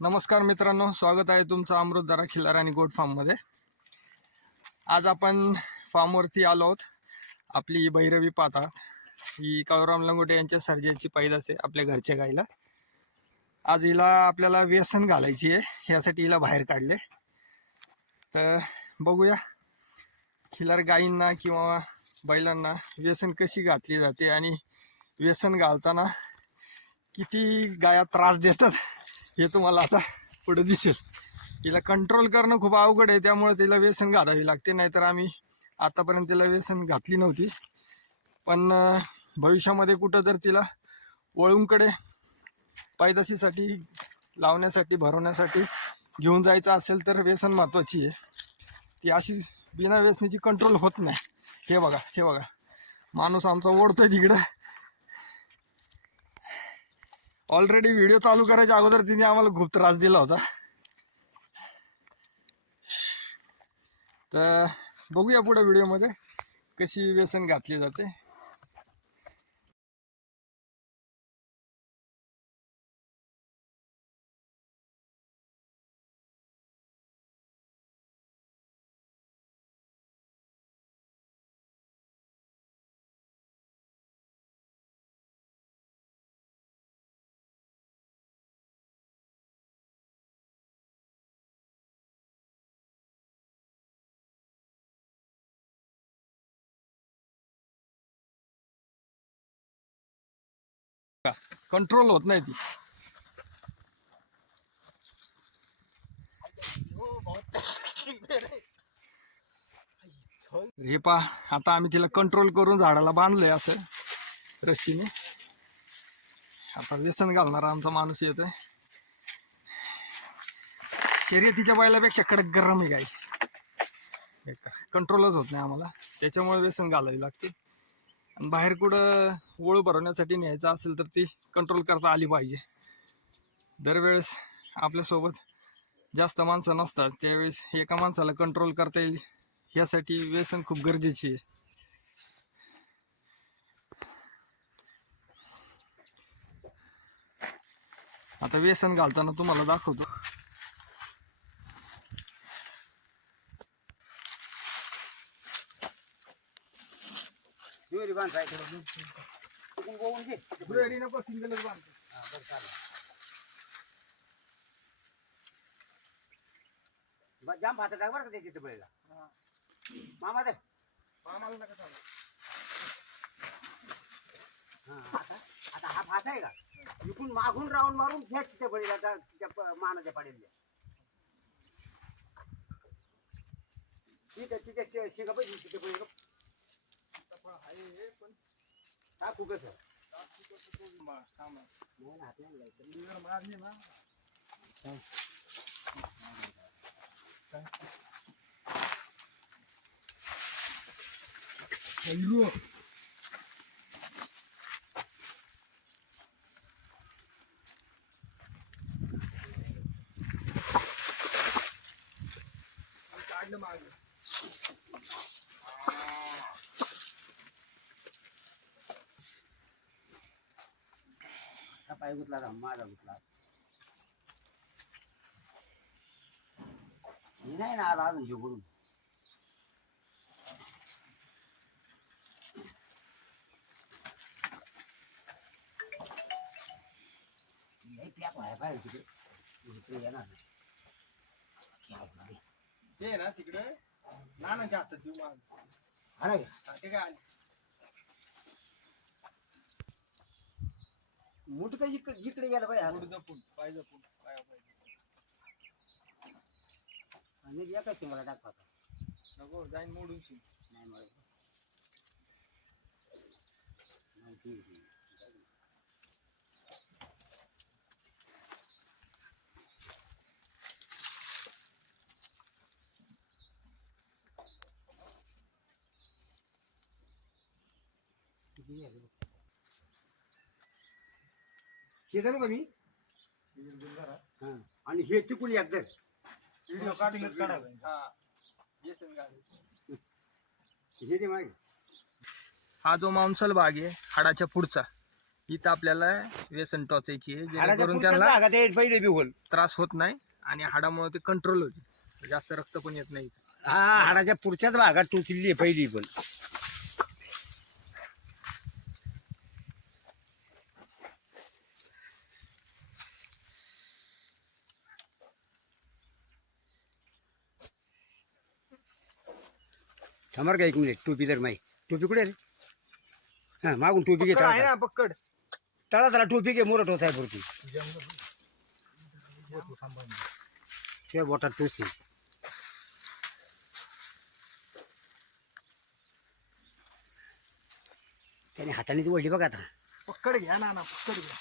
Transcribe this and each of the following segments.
नमस्कार मित्रांनो, स्वागत आहे तुमचं अमृतधारा खिल्लार आणि गोट फार्ममध्ये। आज आपण फार्मवरती आलो आहोत। आपली भैरवी पाहता ही काळूराम लंगोटे यांच्या सर्जाची पैदास आहे आपल्या घरच्या गाईला। आज हिला आपल्याला व्यसन घालायची आहे, यासाठी हिला बाहेर काढले। तर बघूया खिल्लार गाईंना किंवा बैलांना व्यसन कशी घातली जाते आणि व्यसन घालताना किती गाया त्रास देतात हे तुम्हाला आता पुढे दिसेल। तिला कंट्रोल करणं खूप अवघड आहे, त्यामुळे तिला व्यसन घालावी लागते। नाहीतर आम्ही आतापर्यंत तिला व्यसन घातली नव्हती, पण भविष्यामध्ये कुठं जर तिला वळूंकडे पैदाशीसाठी लावण्यासाठी भरवण्यासाठी घेऊन जायचं असेल तर व्यसन महत्त्वाची आहे। ती अशी बिना व्यसनीची कंट्रोल होत नाही। हे बघा माणूस आमचा ओढतोय तिकडं। ऑलरेडी व्हिडिओ चालू करायच्या अगोदर तिने आम्हाला खूप त्रास दिला होता। तर बघूया पुढे व्हिडिओमध्ये कशी व्यसन घातली जाते। कंट्रोल होत नाही ती। हे पा, आता आम्ही तिला कंट्रोल करून झाडाला बांधलंय असं रस्सीने। आता व्यसन घालणारा आमचा माणूस येतोय। शर्यतीच्या बैलापेक्षा कडक गरम आहे गाई, कंट्रोलच होत नाही आम्हाला, त्याच्यामुळे व्यसन घालावी लागते। आणि बाहेर कुठं वळू भरवण्यासाठी न्यायचं असेल तर ती कंट्रोल करता आली पाहिजे। दरवेळेस आपल्यासोबत जास्त माणसं नसतात, त्यावेळेस एका माणसाला कंट्रोल करता येईल यासाठी व्यसन खूप गरजेची आहे। आता व्यसन घालताना तुम्हाला दाखवतो। जाम भात टाक बरं का त्याची बैला मामा दे मामाला नका सांगू। आता आता हा भात आहे का इकडून मागून राऊंड मारून घ्यायची त्या बैला तिच्या मानाच्या पाडीला ठीक आहे तिच्या शिगा पाहिजे तिथे बैल टाकू कसं हात नाही ना काढलं मागं। पाय गुतला माझा गुतला मी नाही ना आला अजून घेऊन ते ना तिकडे नानाच्या हातात देऊ माग। ते काय मुठ तर इकडे गेला पाहिजे जपून पाय जपून पाया पाहिजे आणि एकाच मला टाकता नको जाईन मोडून नाही मला ठीक आहे शेजारू का मी आणि हे चिकून एकदा व्हिडिओ काढूनच काढावे। हे दे मागे हा जो मांसल भाग आहे हाडाच्या पुढचा, इथं आपल्याला व्यसन टोचायची आहे हाडाच्या जेणेकरून पुढच्याच त्यांना भागात हे पहिले बी होल. त्रास होत नाही आणि हाडामुळे ते कंट्रोल होते, जास्त रक्त पण येत नाही. हा हाडाच्या पुढच्याच भागात टोचलेली आहे पहिली पण. समोर का एक मिनिट, टोपी तर माही टोपी कुठे रे? हा मागून टोपी घे. पक्कड आहे ना, पक्कड. तळा चला टोपी घे, मोर टोचाय पुरती ते बोटात टोचली. त्याने हातानेच वळली बघा आता. पक्कड घ्या ना, पक्कड घ्या.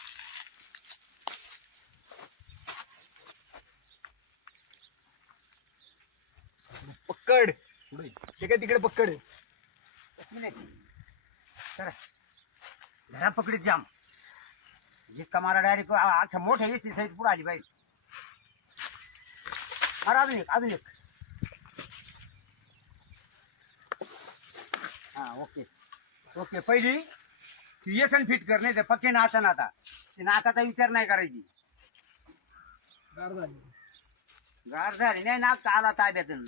पक्कड ते काय तिकडे पक्कड आहे. घरा पकडीत जाम जितका मारा डायरेक्ट अख्या मोठ्या येते साईड पुढे आली पाहिजे. अरे अजून एक, अजून एक. हा ओके ओके. पहिली तू येसन फिट कर, नाही तर पक्के नाचा ना. आता ते नाकाचा विचार नाही करायची. गार झाली. गार झाली नाही, नाक आला ताब्यातून.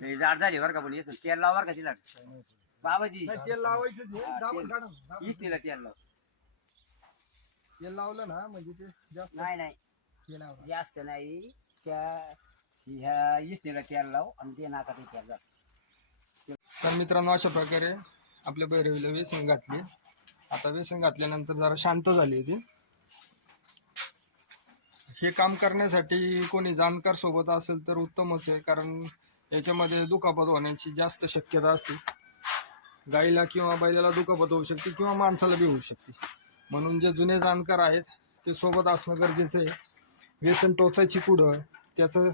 लई जाड झाली बरं का, पण येसन तेल लाव बरं का तिला बाबाजी. नाही, तेल लावायचंच आहे. हा, दाबून तेल. काढा ना, दाबून. हीच तिला तेल लाव. तेल लावलं ना म्हणजे ते जास्त नाही नाही हे नाही होणार. जास्त नाही. त्या ह्या इस्तीला तेल लाव आणि ते नाकात तेल लाव. तर मित्रांनो, अशा प्रकारे आपल्या भैरवीला व्यसन घातली. आता व्यसन घातल्यानंतर जरा शांत झाली ती. हे काम करण्यासाठी कोणी जाणकार सोबत असेल तर उत्तमच आहे, कारण याच्यामध्ये दुखापत होण्याची जास्त शक्यता असते. गाईला किंवा बैलाला दुखापत होऊ शकते किंवा माणसाला बी होऊ शकते. म्हणून जे जुने जाणकार आहेत ते सोबत असणं गरजेचं आहे. व्यसन टोचायची पुढं त्याचं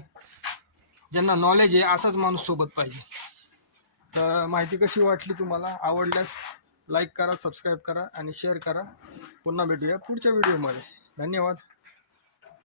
ज्यांना नॉलेज आहे असाच माणूस सोबत पाहिजे. तर माहिती कशी वाटली तुम्हाला? आवडल्यास लाईक करा, सबस्क्राईब करा आणि शेअर करा. पुन्हा भेटूया पुढच्या व्हिडिओमध्ये. धन्यवाद.